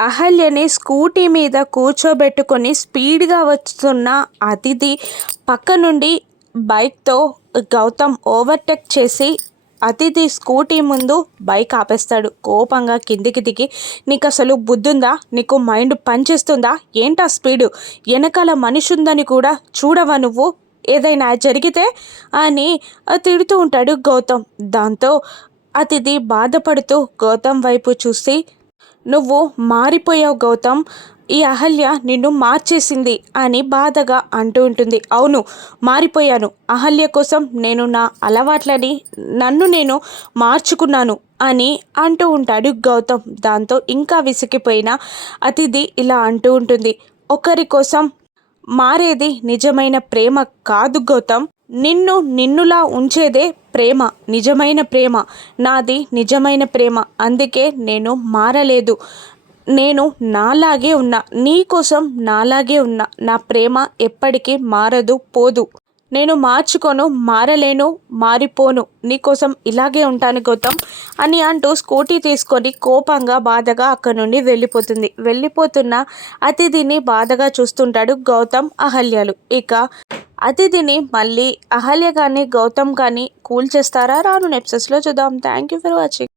అహల్యని scooty మీద కూర్చోబెట్టుకొని స్పీడ్గా వస్తున్న అతిథి పక్క నుండి బైక్తో గౌతమ్ ఓవర్టేక్ చేసి అతిథి స్కూటీ ముందు బైక్ ఆపేస్తాడు. కోపంగా కిందికి దిగి నీకు అసలు బుద్ధుందా? నీకు మైండ్ పనిచేస్తుందా? ఏంటా స్పీడు? వెనకాల మనిషి ఉందని కూడా చూడవా నువ్వు? ఏదైనా జరిగితే? అని తిడుతూ ఉంటాడు గౌతమ్. దాంతో అతిథి బాధపడుతూ గౌతమ్ వైపు చూసి నువ్వు మారిపోయావు గౌతమ్. ఈ అహల్య నిన్ను మార్చేసింది అని బాధగా అంటూ ఉంటుంది. అవును మారిపోయాను. అహల్య కోసం నేను నా అలవాట్లని నన్ను నేను మార్చుకున్నాను అని అంటూ ఉంటాడు గౌతమ్. దాంతో ఇంకా విసిగిపోయిన అతిథి ఇలా అంటూ ఉంటుంది. ఒకరి కోసం మారేది నిజమైన ప్రేమ కాదు గౌతమ్. నిన్ను నిన్నులా ఉంచేదే ప్రేమ నిజమైన ప్రేమ. నాది నిజమైన ప్రేమ. అందుకే నేను మారలేదు. నేను నాలాగే ఉన్నా. నీ కోసం నాలాగే ఉన్నా. నా ప్రేమ ఎప్పటికీ మారదు పోదు. నేను మార్చుకోను మారలేను మారిపోను. నీకోసం ఇలాగే ఉంటాను గౌతమ్ అని అంటూ స్కూటీ తీసుకొని కోపంగా బాధగా అక్కడి నుండి వెళ్ళిపోతుంది. వెళ్ళిపోతున్న అతిథిని బాధగా చూస్తుంటాడు గౌతమ్ అహల్యలు. ఇక అతిథిని మళ్ళీ అహల్య కానీ గౌతమ్ కానీ కూల్ చేస్తారా రాను నెప్సెస్లో చూద్దాం. Thank you for watching